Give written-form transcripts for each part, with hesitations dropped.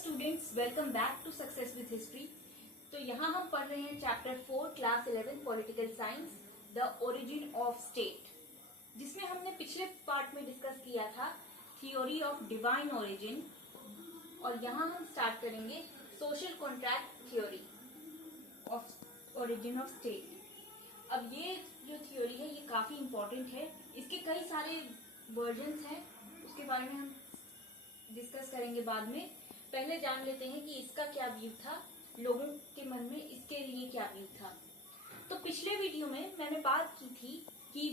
Students, welcome back to Success with History. तो यहाँ हम पढ़ रहे हैं chapter 4 class 11 political science, the origin of state, जिसमें हमने पिछले पार्ट में डिस्कस किया था थियोरी ऑफ डिवाइन ओरिजिन। और यहाँ हम स्टार्ट करेंगे social contract theory of origin of state. अब ये जो थ्योरी है ये काफी इंपॉर्टेंट है, इसके कई सारे वर्जन्स हैं, उसके बारे में हम डिस्कस करेंगे बाद में। पहले जान लेते हैं कि इसका क्या व्यू था, लोगों के मन में इसके लिए क्या व्यू था। तो पिछले वीडियो में मैंने बात की थी कि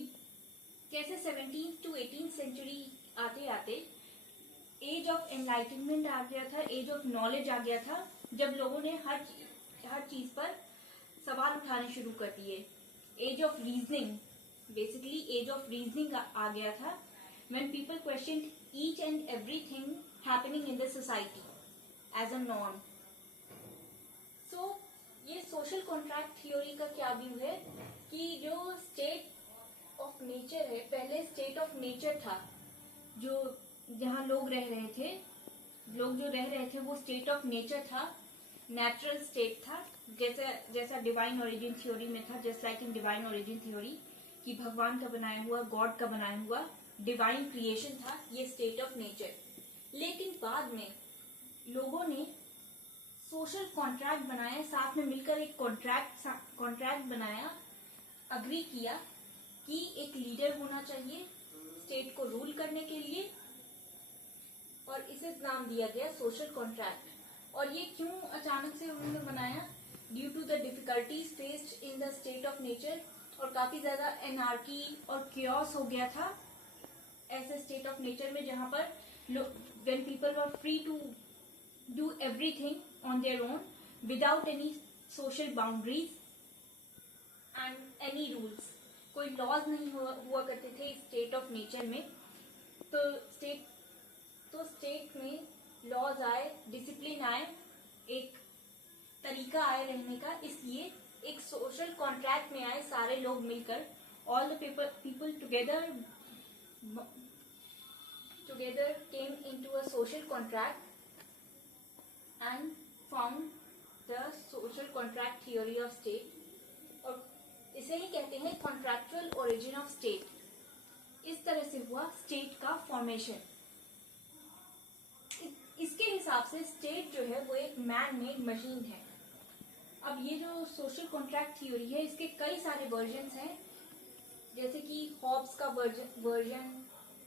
कैसे 17th to 18th सेंचुरी आते आते एज ऑफ एनलाइटनमेंट आ गया था, एज ऑफ नॉलेज आ गया था, जब लोगों ने हर चीज पर सवाल उठाने शुरू कर दिए। Age of reasoning, basically age of reasoning आ गया था, when people questioned each and everything happening in the society as a norm. So ये सोशल कॉन्ट्रैक्ट थ्योरी का क्या व्यू है कि जो स्टेट ऑफ नेचर है, पहले स्टेट ऑफ नेचर था, जो जहाँ लोग रह रहे थे, लोग जो रह रहे थे वो स्टेट ऑफ नेचर था, नेचुरल स्टेट था, जैसा डिवाइन ओरिजिन थ्योरी में था, just like in divine origin theory कि भगवान का बनाया हुआ, गॉड का बनाया हुआ डिवाइन क्रिएशन था ये स्टेट ऑफ नेचर। लेकिन बाद में लोगों ने सोशल कॉन्ट्रैक्ट बनाया, साथ में मिलकर एक कॉन्ट्रैक्ट बनाया, अग्री किया कि एक लीडर होना चाहिए स्टेट को रूल करने के लिए, और इसे नाम दिया गया सोशल कॉन्ट्रैक्ट। और ये क्यों अचानक से उन्होंने बनाया? Due to the difficulties faced in the state of nature, और काफी ज्यादा एनार्की और क्योस हो गया था ऐसे स्टेट ऑफ नेचर में, जहां पर when people were free to do everything on their own without any social boundaries and any rules, कोई लॉज नहीं हुआ करते थे स्टेट ऑफ नेचर में। तो स्टेट में लॉज आए, डिसिप्लिन आए, एक तरीका आए रहने का, इसलिए एक सोशल कॉन्ट्रैक्ट में आए सारे लोग मिलकर, all the people together came into a social contract and found the social contract theory of state, और इसे ही कहते हैं कॉन्ट्रैक्चुअल ओरिजिन ऑफ स्टेट। इस तरह से हुआ स्टेट का फॉर्मेशन। इसके हिसाब से स्टेट जो है वो एक मैन मेड मशीन है। अब ये जो सोशल कॉन्ट्रैक्ट थ्योरी है इसके कई सारे वर्जन्स हैं, जैसे कि हॉब्स का वर्जन,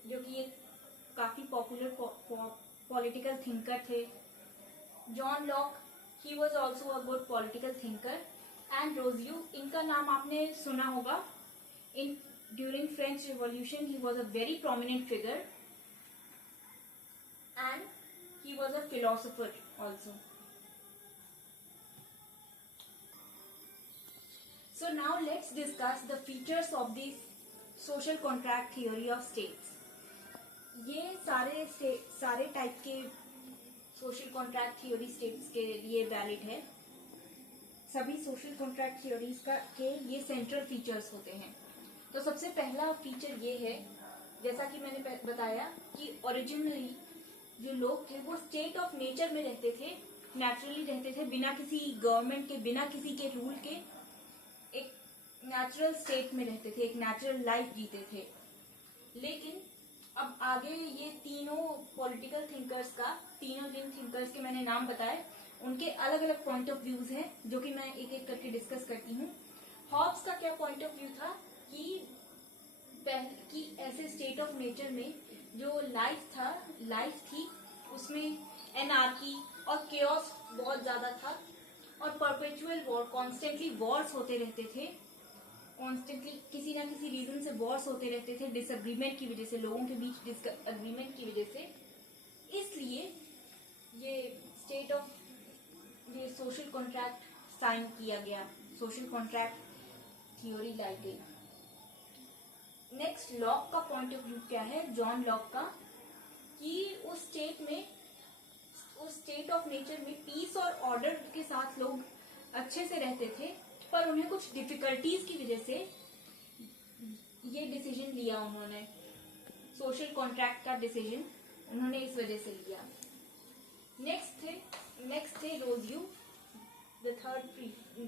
जो कि एक काफी पॉपुलर पॉलिटिकल थिंकर थे। John Locke, he was also a good political thinker. And Rousseau, इनका नाम आपने सुना होगा। During French revolution he was a very prominent figure and he was a philosopher also. So now let's discuss the features of the social contract theory of states. ये सारे type के social contract theory states के लिए valid है। सभी social contract theories के ये central features होते हैं। तो सबसे पहला फीचर ये है, जैसा कि मैंने बताया कि ओरिजिनली जो लोग थे वो स्टेट ऑफ नेचर में रहते थे, नेचुरली रहते थे, बिना किसी गवर्नमेंट के, बिना किसी के रूल के, एक नेचुरल स्टेट में रहते थे, एक नेचुरल लाइफ जीते थे। लेकिन अब आगे ये तीनों पॉलिटिकल थिंकर्स का, तीनों जिन थिंकर्स के मैंने नाम बताए उनके अलग अलग पॉइंट ऑफ व्यूज हैं, जो कि मैं एक एक करके डिस्कस करती हूँ। हॉब्स का क्या पॉइंट ऑफ व्यू था कि ऐसे स्टेट ऑफ नेचर में जो लाइफ थी उसमें एनार्की और केओस बहुत ज्यादा था, और परपेचुअल वॉर, कॉन्स्टेंटली वॉर्स होते रहते थे, कॉन्स्टेंटली किसी ना किसी रीजन से वॉर्स होते रहते थे, डिसएग्रीमेंट की वजह से, लोगों के बीच डिसएग्रीमेंट की वजह से। इसलिए ये सोशल कॉन्ट्रैक्ट साइन किया गया, सोशल कॉन्ट्रैक्ट थ्योरी लाई गई। नेक्स्ट, लॉक का पॉइंट ऑफ व्यू क्या है, जॉन लॉक का, कि उस स्टेट ऑफ नेचर में पीस और ऑर्डर के साथ लोग अच्छे से रहते थे, पर उन्हें कुछ डिफिकल्टीज की वजह से ये डिसीजन लिया उन्होंने, सोशल कॉन्ट्रैक्ट का डिसीजन उन्होंने इस वजह से लिया। नेक्स्ट थे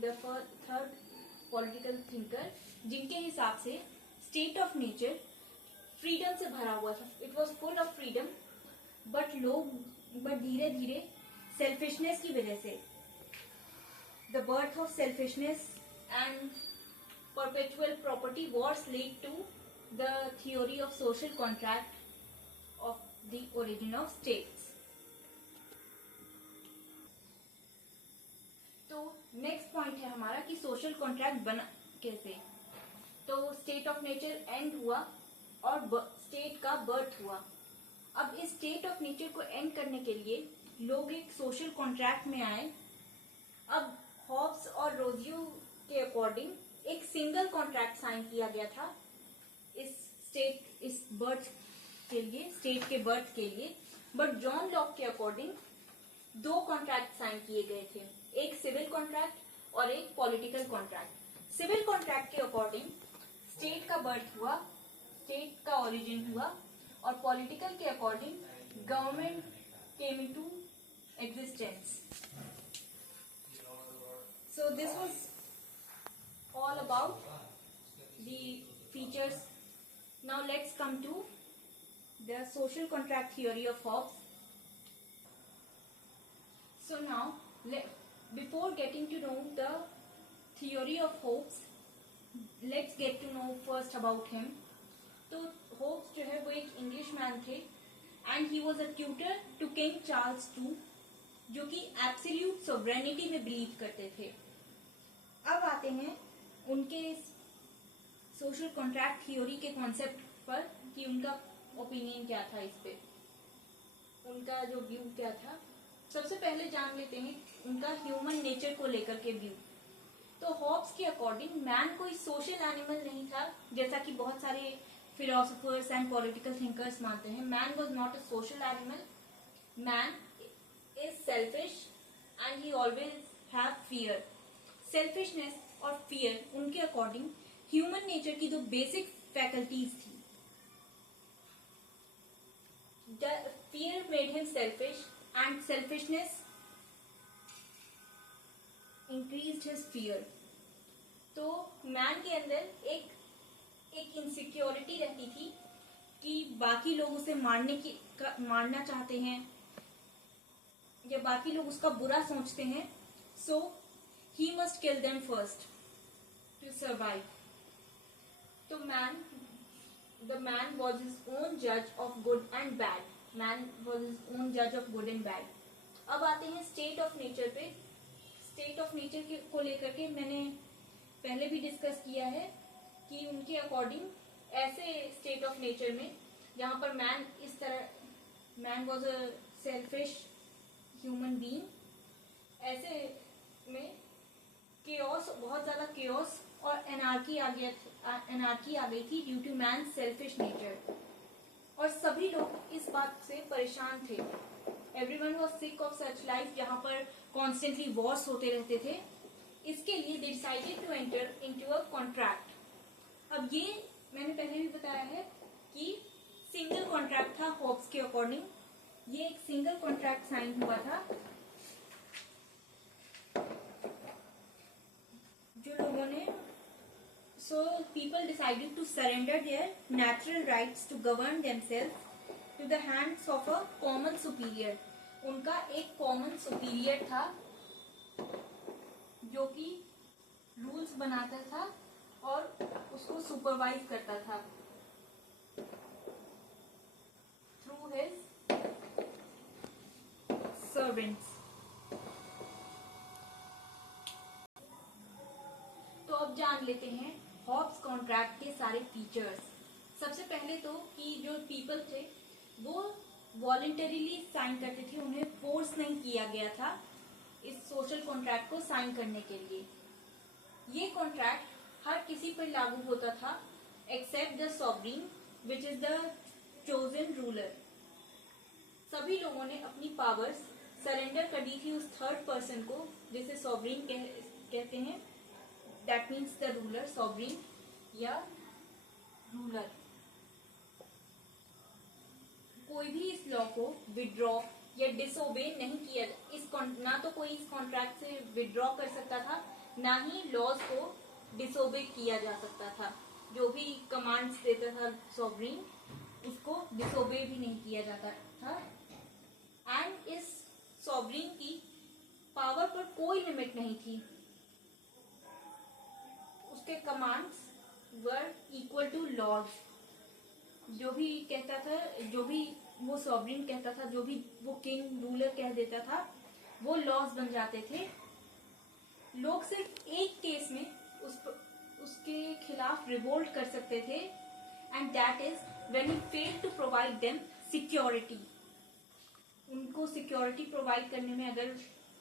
द थर्ड पॉलिटिकल थिंकर, जिनके हिसाब से स्टेट ऑफ नेचर फ्रीडम से भरा हुआ था. It was full of freedom, but धीरे धीरे सेल्फिशनेस की वजह से, the birth of selfishness and perpetual property wars lead to the theory of social contract of the origin of states. तो नेक्स्ट पॉइंट है हमारा कि सोशल कॉन्ट्रैक्ट बना कैसे. तो स्टेट ऑफ नेचर एंड हुआ और स्टेट का बर्थ हुआ. अब इस स्टेट ऑफ नेचर को एंड करने के लिए लोग एक सोशल कॉन्ट्रैक्ट में आए. अब हॉब्स और रोजियो के अकॉर्डिंग एक सिंगल कॉन्ट्रैक्ट साइन किया गया था इस बर्थ के लिए, स्टेट के बर्थ के लिए. बट जॉन लॉक के अकॉर्डिंग दो कॉन्ट्रैक्ट साइन किए गए थे, एक सिविल कॉन्ट्रैक्ट और एक पॉलिटिकल कॉन्ट्रैक्ट. सिविल कॉन्ट्रैक्ट के अकॉर्डिंग स्टेट का बर्थ हुआ, स्टेट का ओरिजिन हुआ, और पॉलिटिकल के according government came into existence. So this was all about the features. Now let's come to the social contract theory of Hobbes. So now before getting to know the theory of Hobbes, let's get to know first about him. तो Hobbes जो है वो एक English man थे and he was a tutor to King Charles II, जो कि absolute sovereignty में believe करते थे. अब आते हैं उनके सोशल कॉन्ट्रैक्ट थ्योरी के कॉन्सेप्ट पर कि उनका ओपिनियन क्या था, इस पे उनका जो व्यू क्या था. सबसे पहले जान लेते हैं उनका ह्यूमन नेचर को लेकर के व्यू. तो हॉब्स के अकॉर्डिंग मैन कोई सोशल एनिमल नहीं था, जैसा कि बहुत सारे फिलोसोफर्स एंड पॉलिटिकल थिंकर्स मानते हैं. Man was not a social animal. Man is selfish and he always have fear. Selfishness और फियर उनके अकॉर्डिंग ह्यूमन नेचर की दो बेसिक फैकल्टीज थी. Fear made him selfish and selfishness increased his fear. तो man के अंदर एक insecurity रहती थी कि बाकी लोग उसे मारना चाहते हैं या बाकी लोग उसका बुरा सोचते हैं. सो he must kill them first to survive. So the man was his own judge of good and bad. Man was his own judge of good and bad. अब आते हैं स्टेट ऑफ नेचर पे. स्टेट ऑफ नेचर को लेकर के मैंने पहले भी डिस्कस किया है कि उनके अकॉर्डिंग ऐसे स्टेट ऑफ नेचर में जहाँ पर man was a selfish human being, ऐसे में केओस, बहुत ज्यादा केओस और एनार्की आ गई थी due to man selfish nature. और सभी लोग इस बात से परेशान थे. Everyone was sick of such life जहां पर कॉन्स्टेंटली वॉर्स होते रहते थे. इसके लिए they decided to enter into a contract. अब ये मैंने पहले भी बताया है कि सिंगल कॉन्ट्रैक्ट था हॉब्स के अकॉर्डिंग. ये एक सिंगल कॉन्ट्रैक्ट साइन हुआ था. जो लोगों ने so people decided to surrender their natural rights to govern themselves to the hands of a common superior. उनका एक कॉमन सुपीरियर था जो कि रूल्स बनाता था और उसको सुपरवाइज करता था थ्रू हिज सर्वेंट्स. तो अब जान लेते हैं हॉब्स कॉन्ट्रैक्ट के सारे फीचर्स. सबसे पहले तो कि जो पीपल थे वो वॉलंटरीली साइन करते थे, उन्हें फोर्स नहीं किया गया था इस सोशल कॉन्ट्रैक्ट को साइन करने के लिए. ये कॉन्ट्रैक्ट हर किसी पर लागू होता था except the sovereign which is the chosen ruler. सभी लोगों ने अपनी पावर्स सरेंडर कर दी थी उस थर्ड पर्सन को जिसे सॉवरेन कहते हैं. That means the ruler, sovereign या रूलर. कोई भी इस लॉ को विड्रॉ या डिसोबे नहीं किया. ना तो कोई इस कॉन्ट्रैक्ट से विड्रॉ कर सकता था, ना ही लॉज को डिसोबे किया जा सकता था। जो भी कमांड्स देता था सॉवरेन, उसको डिसोबे भी नहीं किया जाता था। एंड इस सॉवरेन की पावर पर कोई लिमिट नहीं थी। उसके commands were equal to laws. जो भी कहता था, जो भी वो सॉवरेन कहता था, जो भी वो किंग रूलर कह देता था, वो लॉज बन जाते थे। लोग सिर्फ एक केस में उसके खिलाफ रिवोल्ट कर सकते थे, and that is when he failed to provide them security. उनको सिक्योरिटी प्रोवाइड करने में अगर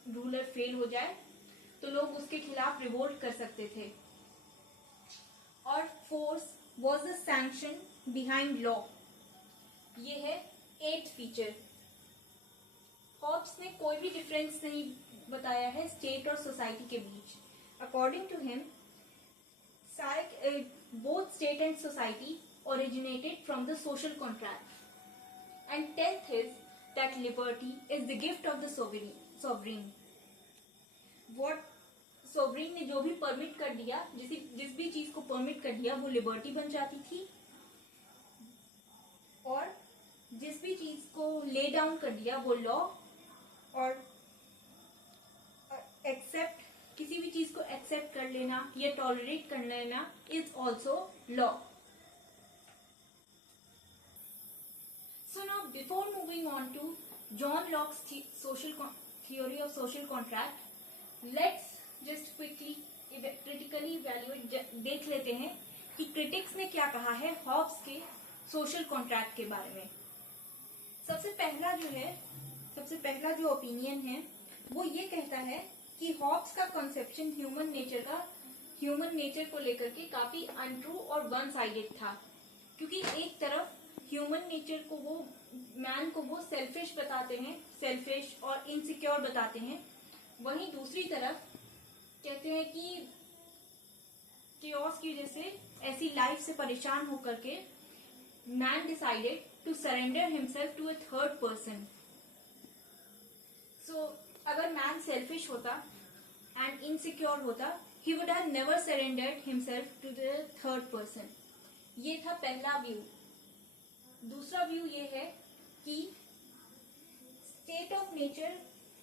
रूलर फेल हो जाए तो लोग उसके खिलाफ रिवोल्ट कर सकते थे। और force was the sanction behind law. ये है 8th फीचर। हॉब्स ने कोई भी डिफरेंस नहीं बताया है स्टेट और सोसाइटी के बीच। According to him, both state and society originated from the social contract. And 10th is that liberty is the gift of the sovereign. What sovereign ने जो भी परमिट कर दिया, जिस भी चीज को परमिट कर दिया, वो लिबर्टी बन जाती थी। और जिस भी चीज को ले डाउन कर दिया, वो लॉ। और एक्सेप्ट, किसी भी चीज को एक्सेप्ट कर लेना या टॉलरेट कर लेना is also law. So now before moving on to John Locke's theory of social contract, let's just quickly critically evaluate, देख लेते हैं कि क्रिटिक्स ने क्या कहा है हॉब्स के सोशल कॉन्ट्रैक्ट के बारे में। सबसे पहला जो ओपिनियन है वो ये कहता है कि हॉब्स का कंसेप्शन ह्यूमन नेचर को लेकर के काफी अनट्रू और वन साइडेड था। क्योंकि एक तरफ ह्यूमन नेचर को वो, मैन को वो सेल्फिश बताते हैं, सेल्फिश और इनसिक्योर बताते हैं। वहीं दूसरी तरफ कहते हैं कि chaos की वजह से, ऐसी लाइफ से परेशान होकर के man decided to surrender himself to a third person. So अगर मैन सेल्फिश होता एंड इनसिक्योर होता, he would have never surrendered himself to the third person. ये था पहला व्यू। दूसरा व्यू ये है कि स्टेट ऑफ नेचर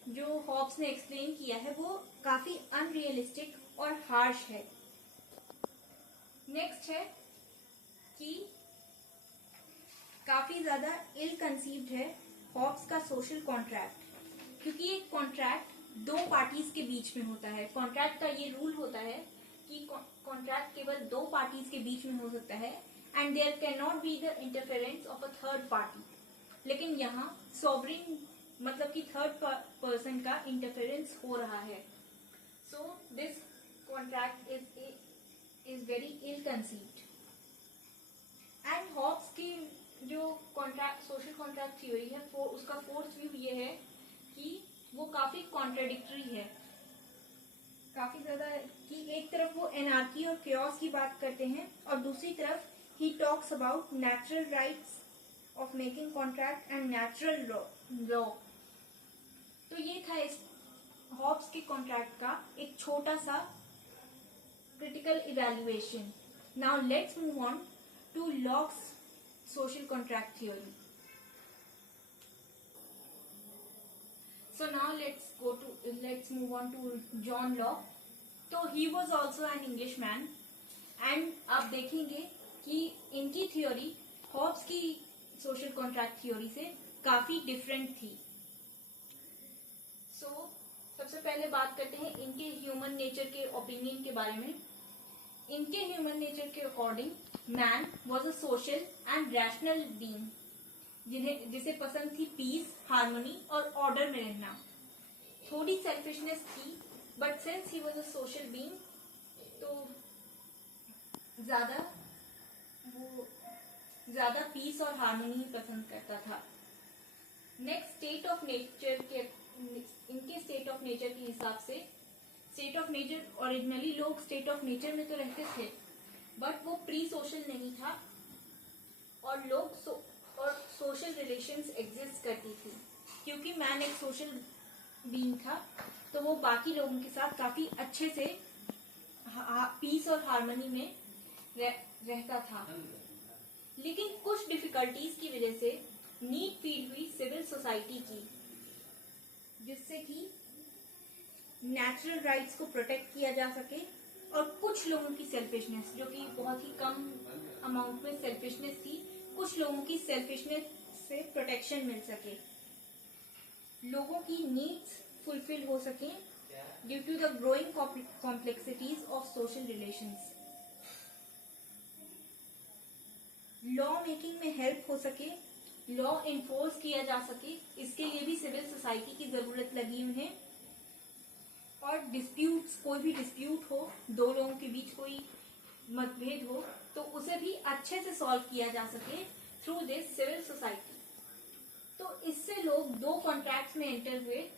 जो हॉब्स ने एक्सप्लेन किया है वो काफी अनरियलिस्टिक और हार्श है। नेक्स्ट है कि काफी ज्यादा इल कंसीव्ड है हॉब्स का सोशल कॉन्ट्रैक्ट, क्योंकि एक कॉन्ट्रैक्ट दो पार्टीज के बीच में होता है। कॉन्ट्रैक्ट का ये रूल होता है कि कॉन्ट्रैक्ट केवल दो पार्टीज के बीच में हो सकता है, and there can not be the interference of a third party. लेकिन यहाँ सॉवरेन मतलब कि थर्ड पर्सन का इंटरफेरेंस हो रहा है। So this contract is very ill conceived. And Hobbes की जो सोशल कॉन्ट्रैक्ट थ्योरी है उसका फोर्थ व्यू ये है कि वो काफी कॉन्ट्राडिक्टरी है, काफी ज्यादा, कि एक तरफ वो एनार्की और chaos की बात करते हैं और दूसरी तरफ he talks about natural rights of making contract and natural law. तो ये था इस हॉब्स के कॉन्ट्रैक्ट का एक छोटा सा critical evaluation. Now let's move on to Locke's social contract theory. So now let's move on to John Locke. तो he was also an Englishman, and आप देखेंगे कि इनकी थ्योरी हॉब्स की सोशल कॉन्ट्रैक्ट थ्योरी से काफी डिफरेंट थी। सबसे पहले बात करते हैं इनके ह्यूमन नेचर के ओपिनियन के बारे में। इनके ह्यूमन नेचर के according man was a social and rational being, जिसे पसंद थी पीस, हार्मनी और ऑर्डर में रहना। थोड़ी सेल्फिशनेस थी, but since he was a social being तो ज्यादा पीस और हार्मनी पसंद करता था। नेक्स्ट स्टेट ऑफ नेचर के, इनके स्टेट ऑफ नेचर के हिसाब से, स्टेट ऑफ नेचर ओरिजिनली लोग स्टेट ऑफ नेचर में तो रहते थे, बट वो प्री सोशल नहीं था और और सोशल रिलेशंस एग्जिस्ट करती थी। क्योंकि मैन एक सोशल बीइंग था तो वो बाकी लोगों के साथ काफी अच्छे से पीस और हार्मनी में रहता था। लेकिन कुछ डिफिकल्टीज की वजह से नीड फील हुई सिविल सोसाइटी की, जिससे कि नेचुरल राइट्स को प्रोटेक्ट किया जा सके और कुछ लोगों की सेल्फिशनेस, जो कि बहुत ही कम अमाउंट में सेल्फिशनेस थी, कुछ लोगों की सेल्फिशनेस से प्रोटेक्शन मिल सके, लोगों की नीड्स फुलफिल हो सके due to the growing complexities of social relations. Law making में हेल्प हो सके, लॉ इन्फोर्स किया जा सके, इसके लिए भी सिविल सोसाइटी की जरूरत लगी उन्हें। और डिस्प्यूट्स, कोई भी डिस्प्यूट हो, दो लोगों के बीच कोई मतभेद हो, तो उसे भी अच्छे से सॉल्व किया जा सके थ्रू दिस सिविल सोसाइटी। तो इससे लोग दो कॉन्ट्रैक्ट्स में एंटर हुए,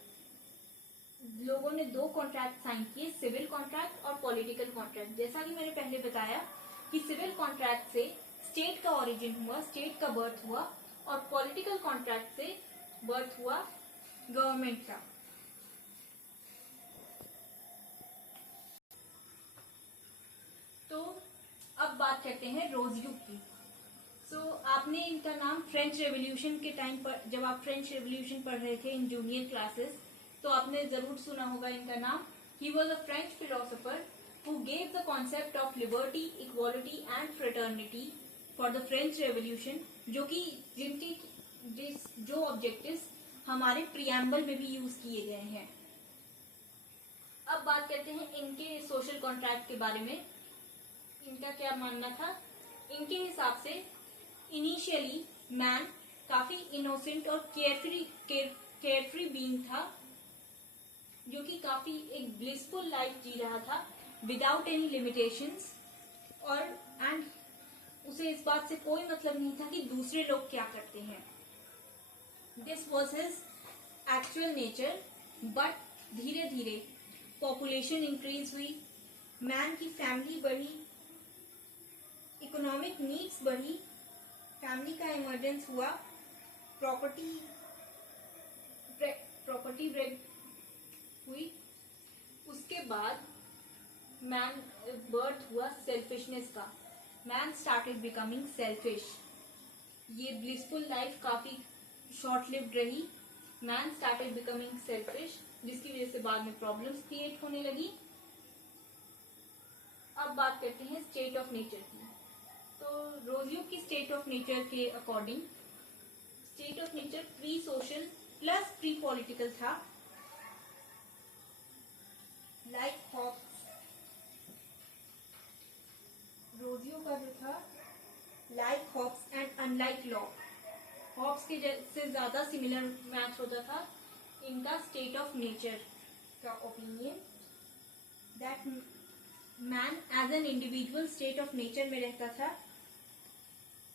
लोगों ने दो कॉन्ट्रैक्ट साइन किए, सिविल कॉन्ट्रैक्ट और पॉलिटिकल कॉन्ट्रैक्ट। जैसा कि मैंने पहले बताया कि सिविल कॉन्ट्रैक्ट से स्टेट का ओरिजिन हुआ, स्टेट का बर्थ हुआ, और पॉलिटिकल कॉन्ट्रैक्ट से बर्थ हुआ गवर्नमेंट का। तो अब बात करते हैं रोजयुग की। आपने इनका नाम फ्रेंच रेवोल्यूशन के टाइम पर, जब आप फ्रेंच रेवोल्यूशन पढ़ रहे थे इन जूनियर क्लासेस, तो आपने जरूर सुना होगा इनका नाम। ही was a French philosopher who gave the concept of liberty, equality and fraternity for the French revolution, जो कि जो ऑब्जेक्टिव्स हमारे प्रियम्बल में भी यूज किए गए हैं। अब बात करते हैं इनके सोशल कॉन्ट्रैक्ट के बारे में। इनका क्या मानना था? इनके हिसाब से इनिशियली मैन काफी इनोसेंट और केयरफ्री बीइंग था, जो कि काफी एक ब्लिसफुल लाइफ जी रहा था विदाउट एनी लिमिटेशंस, और एंड उसे इस बात से कोई मतलब नहीं था कि दूसरे लोग क्या करते हैं। This was his actual nature. But धीरे धीरे पॉपुलेशन इंक्रीज हुई, मैन की फैमिली बढ़ी, इकोनॉमिक नीड्स बढ़ी, फैमिली का इमर्जेंस हुआ, प्रॉपर्टी ब्रेड हुई। उसके बाद मैन बर्थ हुआ सेल्फिशनेस का। Man started becoming selfish. ये ब्लिसफुल लाइफ काफी शॉर्ट लिव्ड रही। मैन स्टार्टेड बिकमिंग सेल्फिश, जिसकी वजह से बाद में प्रॉब्लम्स क्रिएट होने लगी। अब बात करते हैं स्टेट ऑफ नेचर की। तो रोजयुग की स्टेट ऑफ नेचर के according, state of nature pre social plus pre political था। लाइक हॉब्स, रोजियो का जो था like Hobbes and unlike Locke, Hobbes के से ज्यादा सिमिलर मैच होता था इनका स्टेट ऑफ नेचर का opinion, that man as an individual state of nature में रहता था,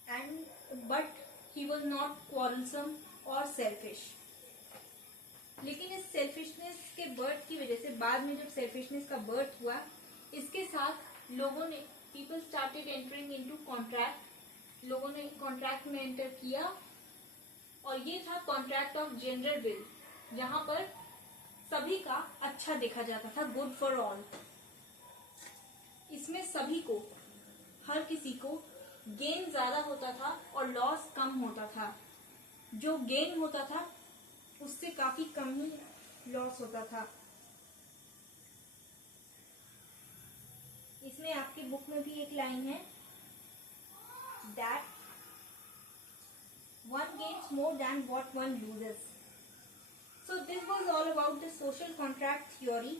and but he was not quarrelsome और सेल्फिश। लेकिन इस सेल्फिशनेस के बर्थ की वजह से, बाद में जब सेल्फिशनेस का बर्थ हुआ, इसके साथ लोगों ने, people started entering into contract, लोगों ने कॉन्ट्रैक्ट में एंटर किया, और ये था कॉन्ट्रैक्ट ऑफ जनरल विल, जहां पर सभी का अच्छा देखा जाता था, गुड फॉर ऑल। इसमें सभी को, हर किसी को गेन ज्यादा होता था और लॉस कम होता था। जो गेन होता था उससे काफी कम ही लॉस होता था। इसमें आपकी बुक में भी एक लाइन है, that one gains more than what one loses. So this was all about the social contract theory.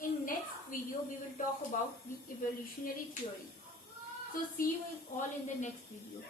In next video we will talk about the evolutionary theory. So see you all in the next video.